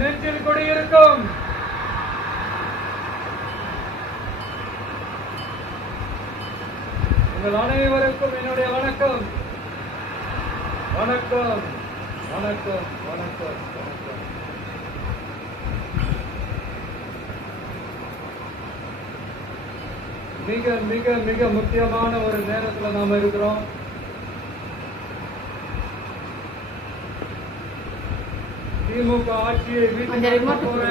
நெஞ்சில் குடியிருக்கும் உங்கள் அனைவருக்கும் என்னுடைய வணக்கம். வணக்கம் வணக்கம் வணக்கம் வணக்கம். மிக மிக மிக முக்கியமான ஒரு நேரத்தில் நாம இருக்கிறோம். திமுக ஆட்சியை வீட்டுக்கு போற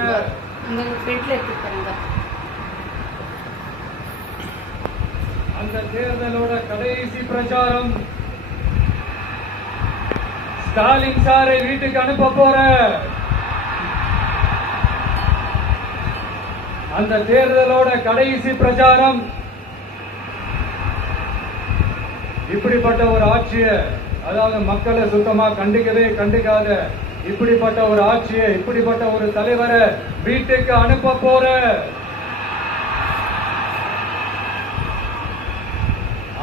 அந்த தேர்தலோட கடைசி பிரச்சாரம். ஸ்டாலின் சாரை வீட்டுக்கு அனுப்ப போற அந்த தேர்தலோட கடைசி பிரச்சாரம். இப்படிப்பட்ட ஒரு ஆட்சியை, அதாவது மக்களை சுத்தமா கண்டுக்காத இப்படிப்பட்ட ஒரு ஆட்சியை, இப்படிப்பட்ட ஒரு தலைவரை வீட்டுக்கு அனுப்ப போற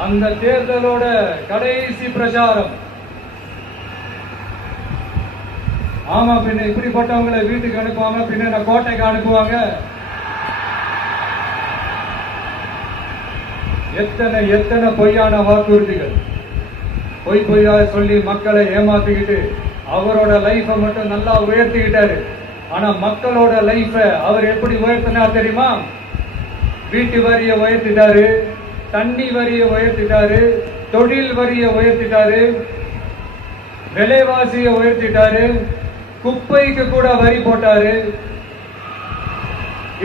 அந்த தேர்தலோட கடைசி பிரச்சாரம். ஆமா, பின்ன இப்படிப்பட்டவங்களை வீட்டுக்கு அனுப்புவாங்க, பின்ன கோட்டைக்கு அனுப்புவாங்க. எத்தனை எத்தனை பொய்யான வாக்குறுதிகள், பொய்யா சொல்லி மக்களை ஏமாத்திக்கிட்டு அவரோட லைஃப மட்டும் நல்லா உயர்த்திக்கிட்டாரு. ஆனா மக்களோட லைஃப அவர் எப்படி உயர்த்தினார் தெரியுமா? வீட்டு வரியை உயர்த்திட்டாரு, தண்ணி வரியை உயர்த்திட்டாரு, தொழில் வரியை உயர்த்திட்டாரு, விலைவாசியை உயர்த்திட்டாரு, குப்பைக்கு கூட வரி போட்டாரு.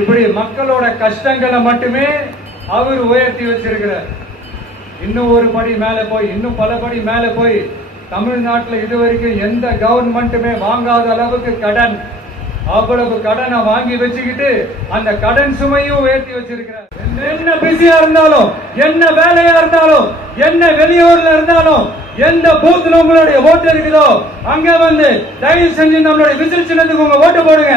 இப்படி மக்களோட கஷ்டங்களை மட்டுமே அவர் உயர்த்தி வச்சிருக்கிறார். இன்னும் ஒரு படி மேல போய், இன்னும் பல படி மேல போய், தமிழ்நாட்டில் இதுவரைக்கும் எந்த கவர்மெண்ட்டுமே வாங்காத அளவுக்கு கடன், அவ்வளவு கடனை வாங்கி வச்சுக்கிட்டு அந்த கடன் சுமையும் உயர்த்தி வச்சிருக்கிறார். என்ன பிஸியா இருந்தாலும், என்ன வேலையா இருந்தாலும், என்ன வெளியூர்ல இருந்தாலும், எந்த பூத்துல உங்களுடைய ஓட்டு இருக்குதோ அங்க வந்து தயவு செஞ்சு நம்மளுடைய விசில் சின்னத்துக்கு உங்க ஓட்டு போடுங்க.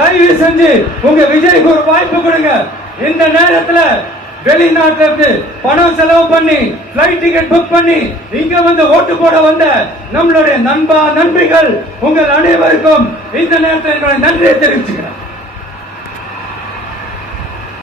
தயவு செஞ்சு உங்க விஜய்க்கு ஒரு வாய்ப்பு கொடுங்க. இந்த நேரத்துல வெளிநாட்டில இருந்து பணம் செலவு பண்ணி பிளைட் டிக்கெட் புக் பண்ணி இங்க வந்து ஓட்டு போட வந்த நம்மளுடைய நண்பிகள் உங்கள் அனைவருக்கும் இந்த நேரத்தில் என்னுடைய நன்றியை தெரிவிச்சுக்கிறேன்.